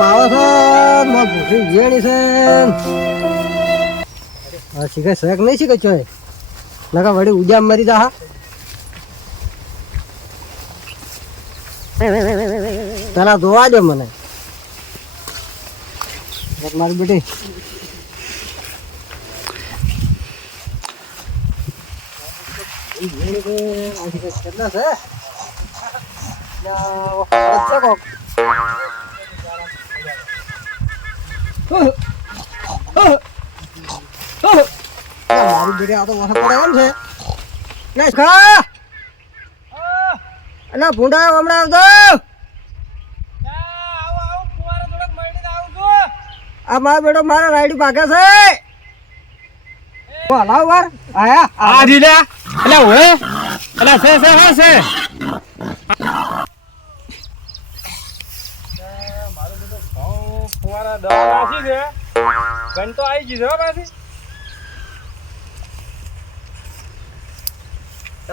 પાવે છે છે. હા શીખે શેક નહીં શીખે મરી જા પેલા ધોવા દે મને. મારી બેટી. મારી બેટી આ તો વખત પડે એમ છે ને ખા અલા ભૂંડા હમણાં આવજો. આ મારો બેટો મારો રાયડી પાકે છે. હલાવ વાર. આયા આ દીધા એટલે હોય એટલે છે છે હા છે ફુવારા દવા નાખી દે ગણ તો આવી ગઈ છે પાછી.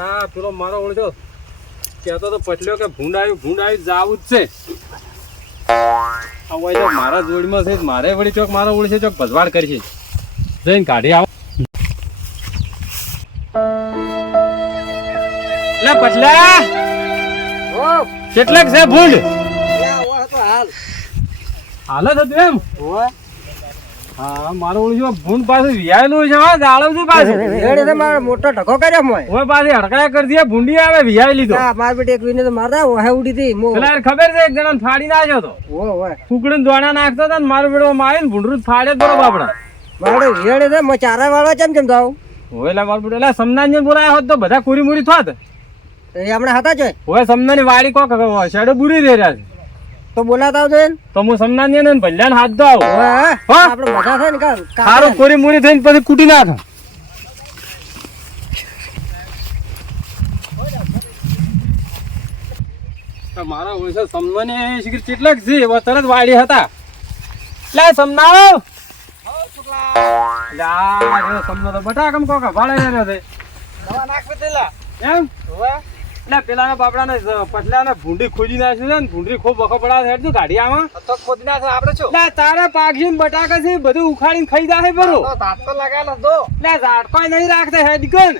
આ પેલો મારો ઓળખ્યો કહેતો તો પટલ્યો કે ભૂંડાયું ભૂંડાયું ભૂંડ જાવું જ છે. તો મારા જોડીમાં છે મારે વળી ચોક મારો ઓળખે ચોક ભજવાડ કરશે જઈને કાઢી આવો. પટલા. કેટલાક છે ભૂંડ? હાલત હતું એમ. હા મારો ઓળજો ભૂંડ પાછું વિયાયેલું છે હા જાળવ છું પાસે મારો મોટો ઢકો કર્યો મોય. ઓય પાછી હડકાયા કરી દે ભૂંડી આવે વિયાઈ લીધો. આ માર બેટી એક વિને તો મારતા ઓહે ઉડી હતી મો. પેલા ખબર છે એક જણાને ફાડી નાખ્યો તો. ઓ ઓય. કુકડીને દોણા નાખતો હતો ને મારો બેડો મારીને ભૂંડરું ફાડે બરોબર આપણે મારે રેડી છે મો ચારા વાળા ચમ ચમ થાવ? ઓય એટલે મારો બેડો એટલે સમનાને બોલાયા હોત તો બધા કુરી મુરી થોત. એ હમણાં હતા જોય ઓય સમનાની વાડી કોક શેડો બુરી દે રહ્યા છે. તો બોલાતા આવજો તો હું સમનાની ને ભલ્યાને હાથ દો આવું? આપણે મજા થાય ને કા સારું કોરી મુરી થઈને પછી કૂટી નાખ. મારા ઓછા સમનાને શીખર કેટલાક છે તરત વાડી હતા. લે સમનાવ. લે આ જો સમનો તો બટાકમ કોક ભાડે રહ્યો છે. એમ? એટલે પેલાના બાપડાને પટલાને ભૂંડી ખોજી નાખ્યું છે ને ભૂંડી ખૂબ વખો પડા હેડ તું ગાડી આમાં તો ખોદી નાખે આપણે છો ના તારે પાકજી ને બટાકા છે બધું ઉખાડીને ખાઈ જાહે બરો તો દાંત તો એટલે દો નહીં રાખતે હેડ ગન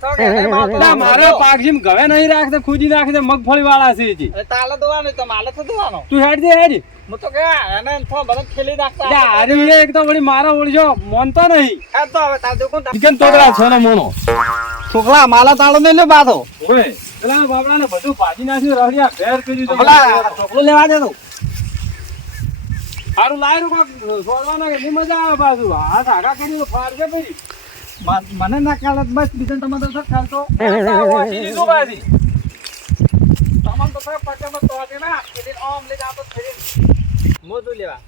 તો મારે પાકજી ગવે નહીં રાખતે ખોજી નાખતે મગફળી વાળા છે તાલે દોવાનો તો માલે તો દોવાનો તું હેડ દે હેડ. હું તો કે એને બધા ખેલી નાખતા. આજે એક તો વળી મારો ઓળજો મોનતો નહીં. હા તો હવે તાર દુકાન છે ને મોનો છોકરા માલા તાળો નહીં લે બાધો ઓય પેલા બાપડાને બધું ભાજી નાખ્યું રહડિયા ભેર કરી દીધું ભલા. ચોકલો લેવા દે તો. સારું લાયરું કાક છોડવાના કે મજા આવે પાછું. હાથ આગા કરી તો ફાડશે પછી મને ના ખ્યાલ બસ બીજા તમે તો. ખ્યાલ તો વાસી દીધું પાછી. તો સર પચાસ તો આજે ના. પેલી ઓમ લઈ જાતો ફરી. મોદું લેવા.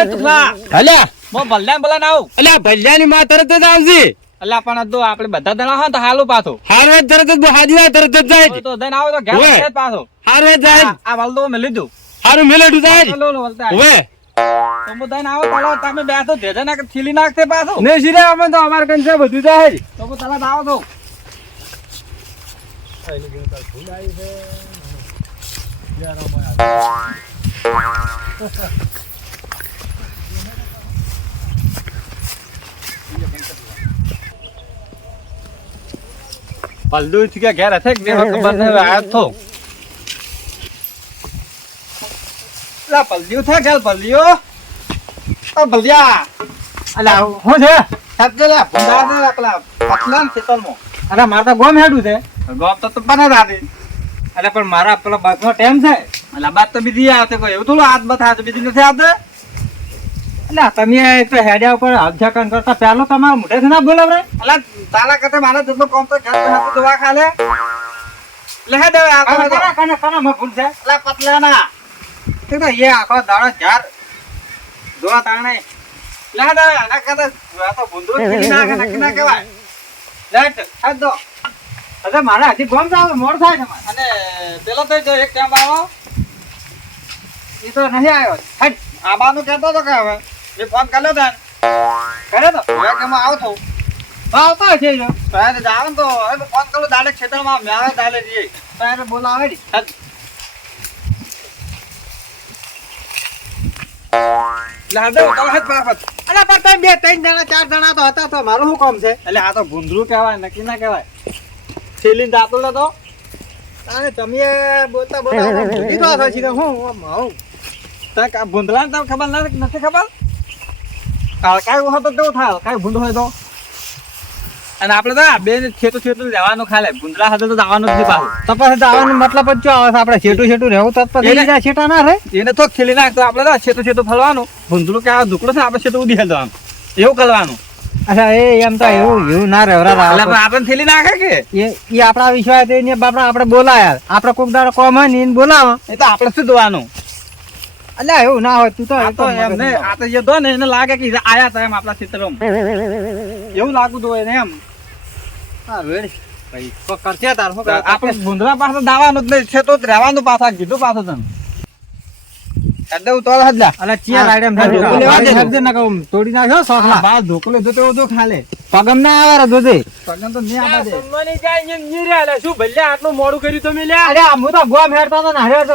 એ તુલા હલ્યા મો ભલ્લાન ભલા ના આવું. અલ્યા ભલ્યાની માં તરત જ આવશે અલ્લા પણ દો આપણે બધા દણા હોય તો હાલો પાછો. હારો જ તરત જ હાજી જાય તરત જ જાય. તો દણ આવો તો ઘેર છે પાછો. હારો જાય. આ- વાલદો મેં લીધું. હારું લીધું જાય. લો લો વલતા. હવે તો દણ આવો તળાવ તમે બેસો ધેધે ના થીલી નાખતે પાછો. ને શિરે અમે તો અમાર કન છે બધું જાય. તો તો. તળાવ આવો તો પલદુ થી કે ઘેર હશે કે ખબર નહીં આયા તો અલા પલ્લીઓ થા ગેલ પલ્લીઓ ઓ ભલ્યા અલ્યા હું છે સાતલા ભૂંડા ને રાખલા પતલા ને શીતલમો અરે મારે તો ગોમ હેડું છે ગોપ તો તો બના દાદી અલ્યા પણ મારા પેલા બસ નો ટાઈમ છે અલા બાત તો બીજી આવતે કોઈ એવું થોડું હાથ બતા બીજી નથી આવતે અલ્યા તમે તો હેડ્યા ઉપર અભ્યાકન કરતા પહેલો તમારા મોઢેથી ના અલા તાલા કતે મારા જેટલો કોમ તો ઘર હાથ દવા ખાલે લે હે દેવે આ કને કને ભૂલ છે? અલા પતલા તે તો એ આખો દાડો ઝાર દોવા તાણે. લે હે દેવે કતે આ તો નાખે નાખી ના કહેવાય. લેટ હાથ દો. અરે મારે હજી ગોમ જાવ મોડ થાય છે અને પેલો તો જો એક ટાઈમ આવો. એ તો નહીં આવ્યો. હટ આબાનું કહેતો તો કે હવે. મેં ફોન કર્યો તાન કર્યો તો. મેં આવતો આવતો છે જો. તારે જાવ તો હવે ફોન કરો દાડે ક્ષેત્રમાં મેં આવે દાડે જઈએ તારે બોલાવે પણ તમે ત્રણ જણા ચાર જણા તો હતા તો મારું શું કામ છે? એટલે આ તો ભૂંદરું કહેવાય નક્કી ના કહેવાય. છેલ્લી દાતો લે તો. અને તમે બોલતા બોલતા હું હું તાક આ તમને ખબર નથી ખબર? કાંઈ હોય તો કેવું થાય? કાંઈ ભૂંડ હોય તો? અને આપણે તો આ બે છેટું છેટું લેવાનું ખાલે. ભૂંદડા સાથે તો જવાનું જ પાછું. તો પછી દાવાનો મતલબ જ શું આવે છે? આપણે છેટું છેટું રહેવું તો પછી છેટા ના રહે? એને તો ખેલી નાખ તો આપણે તો છેટું છેટું ફરવાનું. ભૂંદડું કે આ ઢુકડો છે આપણે છેટું ઉડી હેલવાનું એવું કરવાનું. અચ્છા એ એમ તો એવું એવું ના રહેવરા એટલે આપણે થેલી નાખે કે? એ એ આપણા વિશ્વાસ એને બાપડા આપણે બોલાયા. આપણે કોક દાડો કોમ હોય ને એને બોલાવા. એ તો આપણે શું જોવાનું? અલ્યા એવું ના હોય તું તો આ તો એમ ને આ તો જે દો ને એને લાગે કે આયા તા એમ આપણા ક્ષેત્રમાં. એવું લાગતું હોય ને એમ. હા. ભાઈ, તો કરશે તાર શું આપણે ભૂંદરા પાસે દાવાનું જ નહીં છે તો રહેવાનું પાછા કીધું પાછું તને. તો તોડી નાખ્યો સોખલા બાર ઢોકલો જો તો જો ખાલે. પગમ ના આવે રે જોજે પગન તો નહીં આવે દે સંતવાની જાય ને નહીં રહ્યા શું ભલ્યા આટલું મોડું કર્યું તમે લે અરે આ હું તો ગોમ હેરતો તો ને હરે તો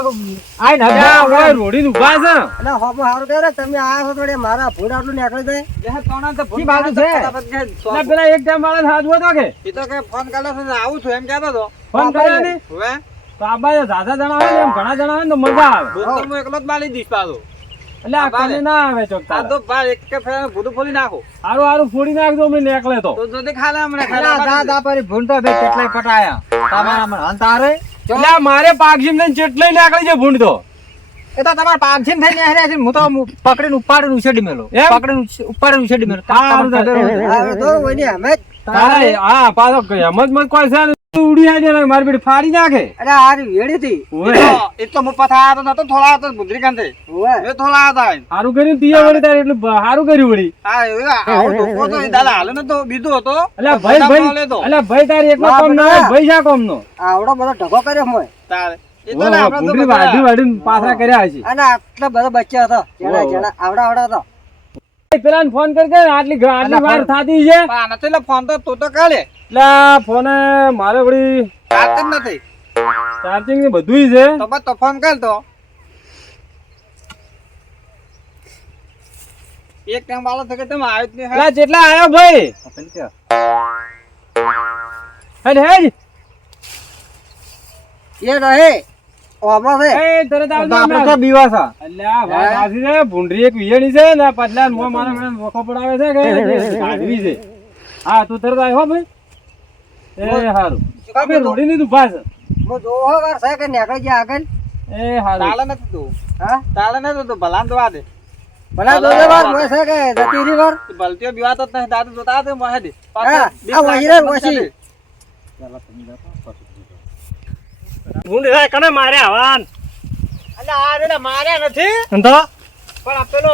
આઈ ના ઓયનું ઊભા છે. એટલે હોબો હારું કરે તમે આયા છો થોડી મારા ભૂડ આટલું નીકળી જાય. જે તોણા તો ભૂડ બાજુ છે. એટલે પેલા એક ટાઈમ વાળા હાથ તો કે. એ તો કે ફોન કર્યો છે ને આવું છું એમ કહેતો તો ફોન કર્યો ને હવે તો આ બાજુ જણા હોય એમ ઘણા જણા હોય ને તો મજા આવે. હું એકલો જ બાલી દઈશ પાછો. એટલે આ કને ના આવે ચોકતા આ તો ભાઈ એક કે ફેર ભૂતું ફોડી નાખો. હારું હારું ફોડી નાખજો મેં નેકલે તો. તો જોતે ખાલે હમણાં ખાલે દા દા પર ભૂંડા બે કેટલાય પટાયા. તમારા મને હંત હારે એટલે મારે પાકશીમ ને ચેટલાય નાખલી છે ભૂંડ તો. એ તો તમારા પાગજીન થઈને હેર્યા છે. હું તો પકડીને ઉપાડીને ઉછેડી મેલો? પકડીને ઉપાડીને ઉછેડી મેલો. હારું તો. તો ને અમે તારે હા પાછો એમ જ મત કોઈ છે ઉડી જાય ને મારી બેટી ફાડી નાખે. અરે હારી વેડી હતી. એ તો હું પથા તો નતો થોડા હતો ભૂંદરી કાંતે ઓય. એ થોડા હતા હારું કર્યું તીએ વળી તારે એટલું હારું કર્યું વળી. હા એવું આવો તો દાદા હાલે ને તો બીધો હતો. એટલે ભાઈ ભાઈ બોલે ભાઈ તારી એકલો કામ ના ભાઈ શા કામ નો? આવડો બધો ઢગો કર્યો મોય તારે. એ તો ને આપણે તો ભૂંડરી બધા- વાઢી વાઢીને પાછા કર્યા છે અને આટલા બધા બચ્ચા હતા. આવડા આવડા પેલા ફોન કરી કે આટલી આટલી વાર થતી છે? પણ આને ફોન તો તું તો કાલે એટલે ફોને મારે વળી જ નથી. ચાર્જિંગ ને બધુંય છે. તો બસ તો ફોન કર તો એક ટાઈમ વાળો થકે તમે આવ્યો જ નહીં એટલે જેટલા આવ્યો ભાઈ. હેડ હેડ. એ રહે ઓમાં છે એ તરત આવજો આપણે તો બીવાસા એટલે વાત સાચી છે. ભૂંડરી એક વિયેણી છે ને આ પતલા મારા મને વખો પડાવે છે કે કાઢવી છે. હા તું તરત આવ્યો ભાઈ. એ હારું. આપણે રોડી જોવો વાર કે નીકળી ગયા આગળ? એ હારું. નથી તું હા? તાલે નથી તું ભલાન તો વાદે ભલા દે વાર મોય કે રહી વાર. ભલતીઓ બીવાતો જ નથી દાદુ જોતા હતા મોહે દે. હા, આ વહીરે વસી. ભૂંડ થાય કને મારે આવાન? અલા આ રેડા માર્યા નથી. પણ આ પેલો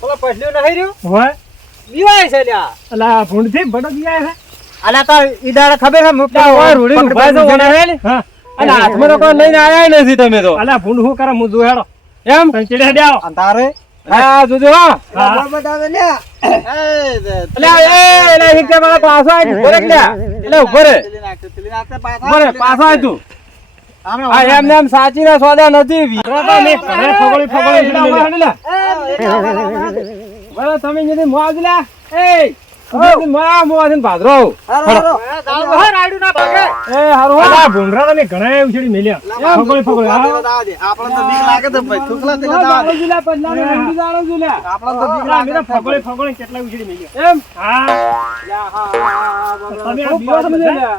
પેલો પછલ્યું નહીં રહ્યું? હોય? બીવાય છે લ્યા એટલે આ ભૂંડથી છે અલા તો ઈ ખબર છે રોડી ઊભા ઓને હેલ અને હાથમાં કોઈ લઈને આયા નથી તમે તો અલા ભૂંડ શું કરે હું જોહેડો એમ ચીડે દેવો અંતારે હા જોજો હા બોલ બતાવે લે એટલે એ એટલે એક મારા પાછો આય ઊભો લ્યા એટલે ઊભો રે ઊભો રે પાછો આય તું આ એમ ને એમ સાચી ના સોદા નથી ને ફગોળી ફગોળી. બરાબર તમે જેથી મોજ લે એ મોવા છે ને ભાદરો હારો હારો. એ હારું ભૂંગરા તમે ઘણા ઉછળી મેલ્યા. ફગોળી ફગોળી. આપણને તો બીક લાગે તો ભાઈ. થૂકલા થી દાડો જુલ્યા, પદલાને રંગી દાડો જુલ્યા. આપણને તો બીક લાગે તો ફગોળી ફગોળી કેટલા ઉછળી મેલ્યા. એમ? તમે બીવા સમજે લ્યા.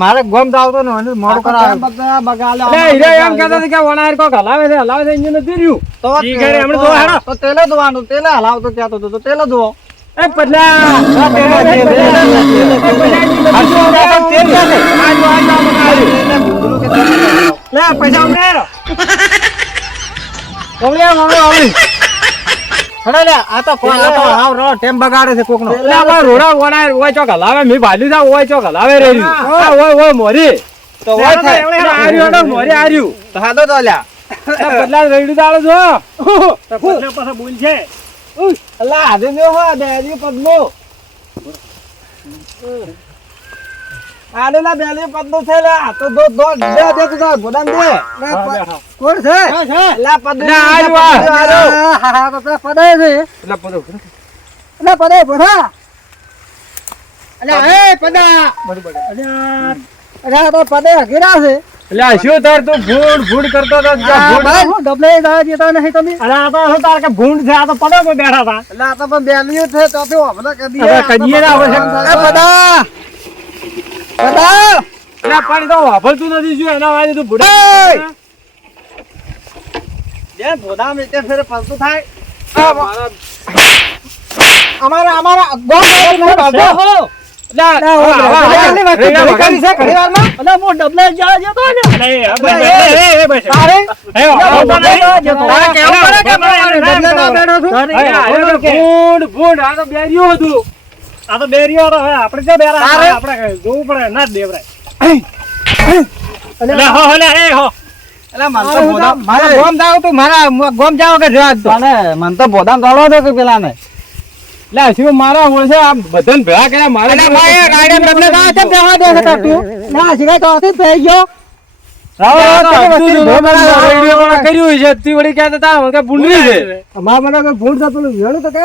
મારે ગોમ આવતો ને મોડું કરાવે બધા બગાલે એટલે હીરા એમ કહેતા કે વણાર કોક હલાવે છે હલાવે છે engine નથી રહ્યું. તો ઈ ધોવા હેડો. તો તેલે ધોવાનું તેલે હલાવતો કહેતો હતો તો તેલે ધોવો. એ પૈસા હેડો. આ તો કોણ, આ તો હાવ રો ટેમ બગાડે છે કોકનો. એટલે આ રોડા ઓય ચોક હલાવે મેં ભાલ્યું છે ઓય ચોક હલાવે રે ઓય ઓય મોરી તો હોય થાય. આર્યું હેડો, મોરે આર્યું. તો હાલો તો લ્યા બદલા તો આલો જો. અલા આજે નો હો બેલી પદ્મો આલે ના બેલી પદ્મો છે લા. આ તો દો દો દે દે તો ગોદામ દે. કોણ છે? લા પદ્મો લા, આર્યું આ. હા, હા, હા, તો છે. લા પદ્મો એટલે પડાય પડા અલ્યા એ પડા અલ્યા આ તો પડાય હગીરા છે. એટલે શું તાર તું ભૂંડ ભૂંડ કરતો હતો ભૂંડ. ડબલે જવા દેતા નહીં તમે. અરે આ તો શું તાર કે ભૂંડ છે? આ તો પડો પર બેઠા હતા. એટલે આ તો પણ બેલિયું છે તો હમણાં ને પણ તો વાપરતું નથી શું એના વાળે તું ભૂંડ જે ગોદામ રીતે ફેર પલતું થાય અમારા અમારા ગોળ બાબો આ તો બેર્યું હતું આ તો બેરીઓ તો હવે આપણે જો બેરા? આપણે જોવું પડે ના જ દેવરાય અને એટલે હો હો એ હો એટલે મન તો મારું ગામ- મારા ગોમ જાવ તો મારા ગોમ જાવ કે જવા દો મન તો ગોદામ ચાલવા દો કે પેલા ને લે શું મારા ઓળશે આ બધાને ભેળા કર્યા મારે અલા ભાઈ ગાડી ડબલે ના કેમ બેહવા દે છે તું ના સિવાય તો આથી થઈ ગયો કર્યું છે તી વળી કહેતા તા કે ભૂંડરી છે અમારા મને કોઈ ભૂલ થતું વેણું તો કે